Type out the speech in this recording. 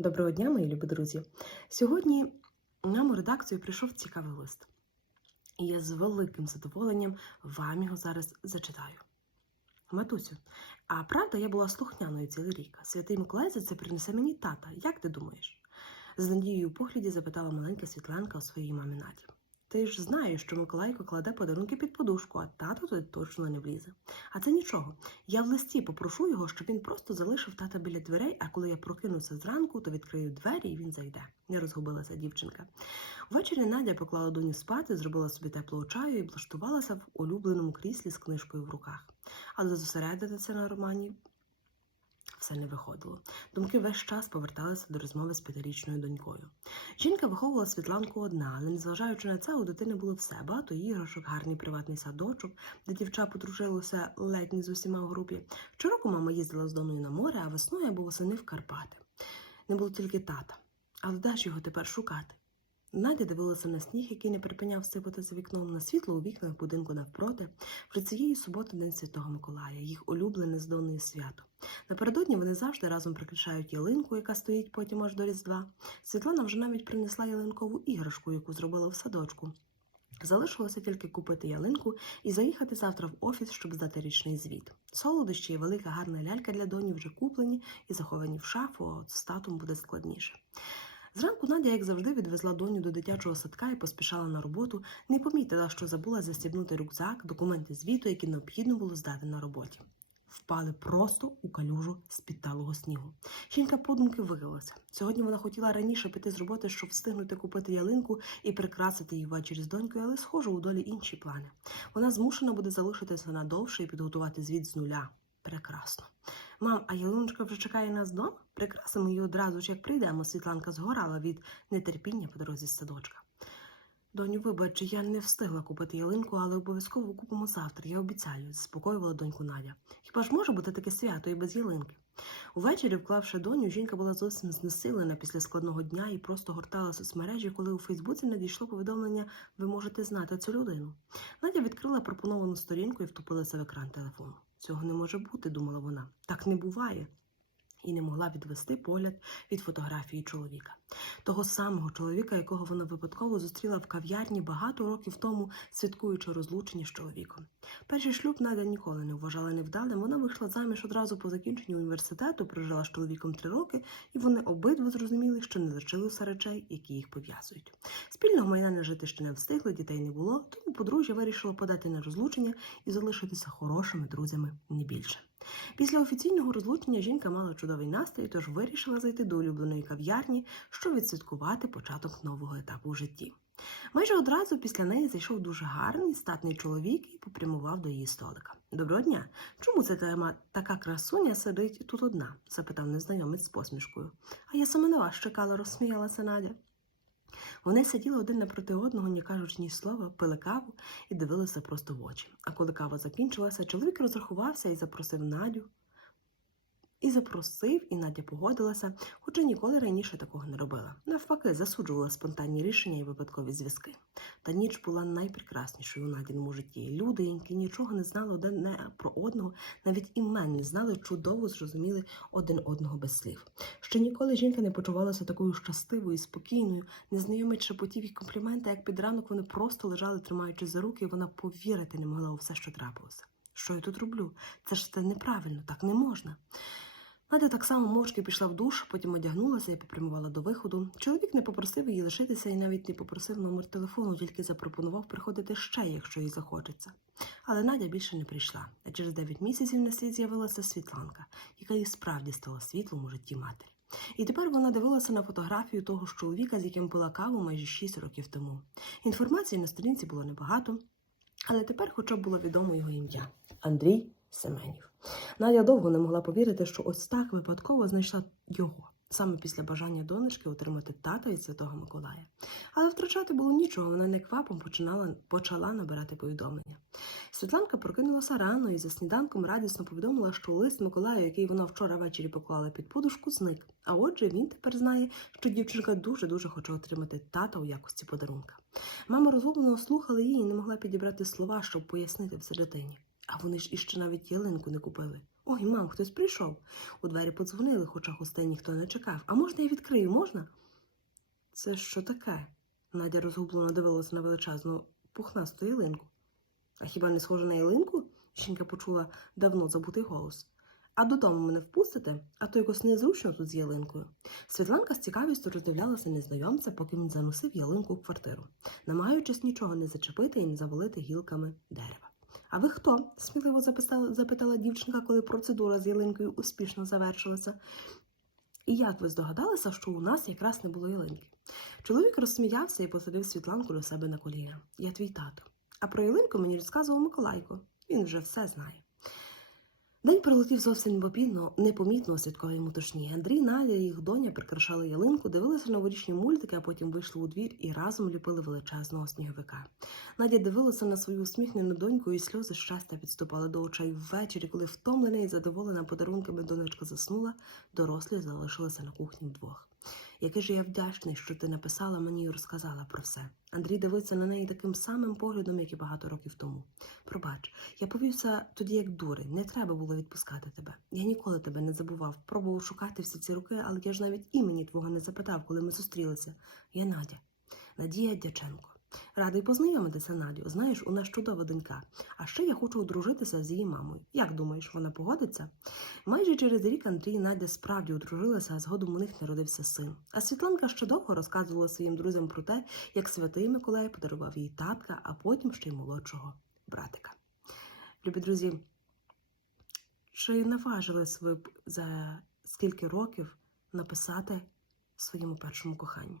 Доброго дня, мої любі друзі. Сьогодні нам у редакцію прийшов цікавий лист. І я з великим задоволенням вам його зараз зачитаю. Матусю, а правда, я була слухняною цілий рік. Святий Миколай за це принесе мені тата. Як ти думаєш? З надією у погляді запитала маленька Світланка у своїй мамі Наді. Ти ж знаєш, що Миколайко кладе подарунки під подушку, а тато туди точно не влізе. А це нічого. Я в листі попрошу його, щоб він просто залишив тата біля дверей, а коли я прокинуся зранку, то відкрию двері і він зайде. Не розгубилася дівчинка. Ввечері Надя поклала доню спати, зробила собі теплого чаю і влаштувалася в улюбленому кріслі з книжкою в руках. Але зосередитися на романі все не виходило. Думки весь час поверталися до розмови з п'ятирічною донькою. Жінка виховувала Світланку одна, але незважаючи на це, у дитини було все багато іграшок, гарний приватний садочок, де дівча подружилося ледь не з усіма в групі. Щороку мама їздила з доною на море, а весною або восени в Карпати. Не було тільки тата. Але де ж його тепер шукати? Надя дивилася на сніг, який не припиняв сипати за вікном, на світло у вікнах будинку навпроти. Вже цієї суботи День Святого Миколая, їх улюблене з свято. Напередодні вони завжди разом прикрашають ялинку, яка стоїть потім аж до Різдва. Світлана вже навіть принесла ялинкову іграшку, яку зробила в садочку. Залишилося тільки купити ялинку і заїхати завтра в офіс, щоб здати річний звіт. Солодощі і велика гарна лялька для доні вже куплені і заховані в шафу, а от з татом буде складніше. Зранку Надя, як завжди, відвезла доню до дитячого садка і поспішала на роботу, не помітила, що забула застібнути рюкзак, документи звіту, які необхідно було здати на роботі. Впали просто у калюжу з підталого снігу. Жінка подумки вигилася. Сьогодні вона хотіла раніше піти з роботи, щоб встигнути купити ялинку і прикрасити її ввечері з донькою, але схоже, у долі інші плани. Вона змушена буде залишитися надовше і підготувати звіт з нуля. Прекрасно. Мам, а ялиночка вже чекає нас вдома? Прикрасимо її одразу ж, як прийдемо. Світланка згорала від нетерпіння по дорозі з садочка. Доню, вибач, я не встигла купити ялинку, але обов'язково купимо завтра, я обіцяю, заспокоювала доньку Надя. Хіба ж може бути таке свято і без ялинки? Увечері, вклавши доню, жінка була зовсім знесилена після складного дня і просто гортала соцмережі, коли у Фейсбуці надійшло повідомлення Ви можете знати цю людину. Надя відкрила пропоновану сторінку і втупилася в екран телефону. Цього не може бути, думала вона. Так не буває. І не могла відвести погляд від фотографії чоловіка. Того самого чоловіка, якого вона випадково зустріла в кав'ярні багато років тому, святкуючи розлучення з чоловіком. Перший шлюб Надя ніколи не вважала невдалим. Вона вийшла заміж одразу по закінченню університету, прожила з чоловіком три роки, і вони обидва зрозуміли, що не лишилося речей, які їх пов'язують. Спільного майна не жити ще не встигли, дітей не було, тому подружжя вирішило подати на розлучення і залишитися хорошими друзями не більше. Після офіційного розлучення жінка мала чудовий настрій, тож вирішила зайти до улюбленої кав'ярні, щоб відсвяткувати початок нового етапу у житті. Майже одразу після неї зайшов дуже гарний статний чоловік і попрямував до її столика. Доброго дня! Чому ця тема така красуня сидить тут одна? запитав незнайомець з посмішкою. А я саме на вас чекала, розсміялася Надя. Вони сиділи один напроти одного, не кажучи ні слова, пили каву і дивилися просто в очі. А коли кава закінчилася, чоловік розрахувався і запросив Надю. І запросив, і Надя погодилася, хоча ніколи раніше такого не робила. Навпаки, засуджувала спонтанні рішення і випадкові зв'язки. Та ніч була найпрекраснішою у Надіному житті. Люди, які нічого не знали один не про одного, навіть імен не знали, чудово зрозуміли один одного без слів. Ще ніколи жінка не почувалася такою щасливою, спокійною, незнайомець шепотів і компліменти, як під ранок вони просто лежали, тримаючи за руки, і вона повірити не могла у все, що трапилося. Що я тут роблю? Це ж це неправильно, так не можна. Надя так само мовчки пішла в душ, потім одягнулася і попрямувала до виходу. Чоловік не попросив її лишитися і навіть не попросив номер телефону, тільки запропонував приходити ще, якщо їй захочеться. Але Надя більше не прийшла, а через 9 місяців на слід з'явилася Світланка, яка і справді стала світлом у житті матері. І тепер вона дивилася на фотографію того ж чоловіка, з яким пила каву майже 6 років тому. Інформації на сторінці було небагато, але тепер хоча б було відомо його ім'я Андрій Семенів. Надя довго не могла повірити, що ось так випадково знайшла його саме після бажання донечки отримати тата від Святого Миколая. Але втрачати було нічого, вона неквапом починала, почала набирати повідомлення. Світланка прокинулася рано і за сніданком радісно повідомила, що лист Миколаю, який вона вчора ввечері поклала під подушку, зник. А отже, він тепер знає, що дівчинка дуже-дуже хоче отримати тата у якості подарунка. Мама розгублено слухала її і не могла підібрати слова, щоб пояснити все дитині. А вони ж іще навіть ялинку не купили. Ой, мам, хтось прийшов. У двері подзвонили, хоча гостей ніхто не чекав. А можна я відкрию, можна? Це що таке? Надя розгублено дивилася на величезну пухнасту ялинку. А хіба не схоже на ялинку? Жінка почула давно забутий голос. А додому мене впустите, а то якось незручно тут з ялинкою. Світланка з цікавістю роздивлялася незнайомця, поки він заносив ялинку в квартиру, намагаючись нічого не зачепити і не завалити гілками дерева. А ви хто? сміливо запитала дівчинка, коли процедура з ялинкою успішно завершилася. І як ви здогадалися, що у нас якраз не було ялинки? Чоловік розсміявся і посадив Світланку до себе на коліна. Я твій тато. А про ялинку мені розказував Миколайко. Він вже все знає. День пролетів зовсім непомітно, непомітно у святковій метушні. Андрій, Надя і їх доня прикрашали ялинку, дивилися новорічні мультики, а потім вийшли у двір і разом ліпили величезного сніговика. Надя дивилася на свою усміхнену доньку, і сльози щастя підступали до очей ввечері, коли втомлена і задоволена подарунками донечка заснула, дорослі залишилися на кухні вдвох. Який же я вдячний, що ти написала мені і розказала про все. Андрій дивиться на неї таким самим поглядом, як і багато років тому. Пробач, я повівся тоді як дурень, не треба було відпускати тебе. Я ніколи тебе не забував, пробував шукати всі ці роки, але я ж навіть імені твого не запитав, коли ми зустрілися. Я Надя, Надія Дяченко. Радий познайомитися, Надю. Знаєш, у нас чудова донька. А ще я хочу одружитися з її мамою. Як думаєш, вона погодиться? Майже через рік Андрій і Надя справді одружилися, а згодом у них народився син. А Світланка ще довго розказувала своїм друзям про те, як святий Миколай подарував їй татка, а потім ще й молодшого братика. Любі друзі, чи наважились ви б за скільки років написати своєму першому коханню?